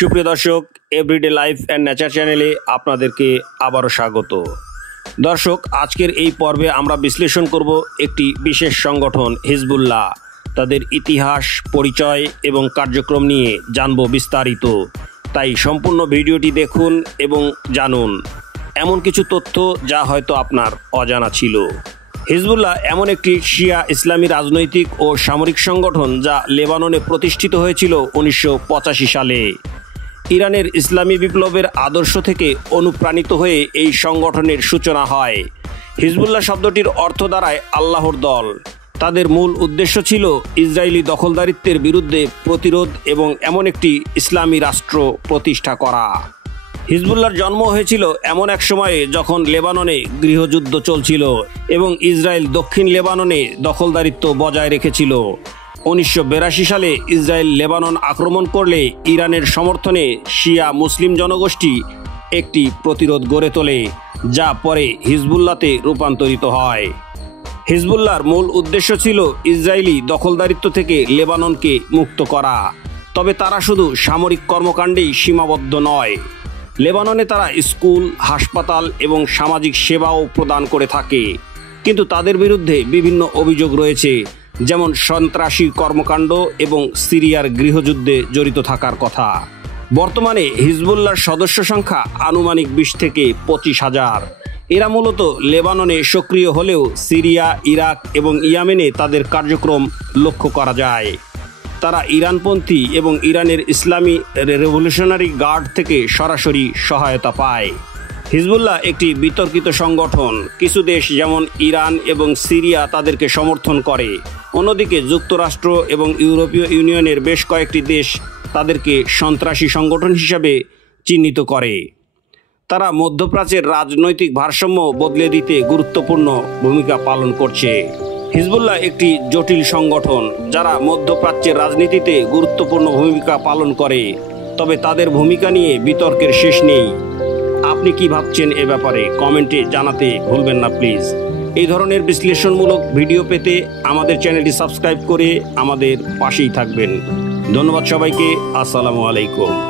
সুপ্রিয় দর্শক, everyday life and nature চ্যানেলে আপনাদেরকে আবারও স্বাগত। দর্শক, আজকের এই পর্বে আমরা বিশ্লেষণ করব একটি বিশেষ সংগঠন হিজবুল্লাহ, তাদের ইতিহাস, পরিচয় এবং কার্যক্রম নিয়ে জানব বিস্তারিত। তাই সম্পূর্ণ ভিডিওটি দেখুন এবং জানুন এমন কিছু তথ্য যা হয়তো আপনার অজানা ছিল। হিজবুল্লাহ এমন একটি শিয়া ইসলামী রাজনৈতিক ও সামরিক সংগঠন যা লেবাননে প্রতিষ্ঠিত হয়েছিল 1985 সালে। ইরানের ইসলামী বিপ্লবের আদর্শ থেকে অনুপ্রাণিত হয়ে এই সংগঠনের সূচনা হয়। হিজবুল্লাহ শব্দটির অর্থ দাঁড়ায় আল্লাহর দল। তাদের মূল উদ্দেশ্য ছিল ইসরায়েলি দখলদারিত্বের বিরুদ্ধে প্রতিরোধ এবং এমন একটি ইসলামী রাষ্ট্র প্রতিষ্ঠা করা। হিজবুল্লাহর জন্ম হয়েছিল এমন এক সময়ে যখন লেবাননে গৃহযুদ্ধ চলছিল এবং ইসরায়েল দক্ষিণ লেবাননে দখলদারিত্ব বজায় রেখেছিল। 1982 সালে ইসরায়েল লেবানন আক্রমণ করলে ইরানের সমর্থনে শিয়া মুসলিম জনগোষ্ঠী একটি প্রতিরোধ গড়ে তোলে, যা পরে হিজবুল্লাহতে রূপান্তরিত হয়। হিজবুল্লাহর মূল উদ্দেশ্য ছিল ইসরায়েলি দখলদারিত্ব থেকে লেবাননকে মুক্ত করা। তবে তারা শুধু সামরিক কর্মকাণ্ডেই সীমাবদ্ধ নয়। লেবাননে তারা স্কুল, হাসপাতাল এবং সামাজিক সেবাও প্রদান করে থাকে। কিন্তু তাদের বিরুদ্ধে বিভিন্ন অভিযোগ রয়েছে, যেমন সন্ত্রাসী কর্মকাণ্ড এবং সিরিয়ার গৃহযুদ্ধে জড়িত থাকার কথা। বর্তমানে হিজবুল্লাহর সদস্য সংখ্যা আনুমানিক 20 থেকে 25,000। এরা মূলত লেবাননে সক্রিয় হলেও সিরিয়া, ইরাক এবং ইয়েমেনে তাদের কার্যক্রম লক্ষ্য করা যায়। তারা ইরানপন্থী এবং ইরানের ইসলামী রেভলিউশনারি গার্ড থেকে সরাসরি সহায়তা পায়। হিজবুল্লাহ একটি বিতর্কিত সংগঠন। কিছু দেশ যেমন ইরান এবং সিরিয়া তাদেরকে সমর্থন করে। অন্যদিকে যুক্তরাষ্ট্র এবং ইউরোপীয় ইউনিয়নের বেশ কয়েকটি দেশ তাদেরকে সন্ত্রাসী সংগঠন হিসাবে চিহ্নিত করে। তারা মধ্যপ্রাচ্যের রাজনৈতিক ভারসাম্য বদলে দিতে গুরুত্বপূর্ণ ভূমিকা পালন করছে। হিজবুল্লাহ একটি জটিল সংগঠন যারা মধ্যপ্রাচ্যের রাজনীতিতে গুরুত্বপূর্ণ ভূমিকা পালন করে। তবে তাদের ভূমিকা নিয়ে বিতর্কের শেষ নেই। আপনি কি ভাবছেন এ ব্যাপারে কমেন্টে জানাতে ভুলবেন না প্লিজ। এই ধরনের বিশ্লেষণমূলক ভিডিও পেতে আমাদের চ্যানেলটি সাবস্ক্রাইব করে আমাদের পাশেই থাকবেন। ধন্যবাদ সবাইকে। আসসালামু আলাইকুম।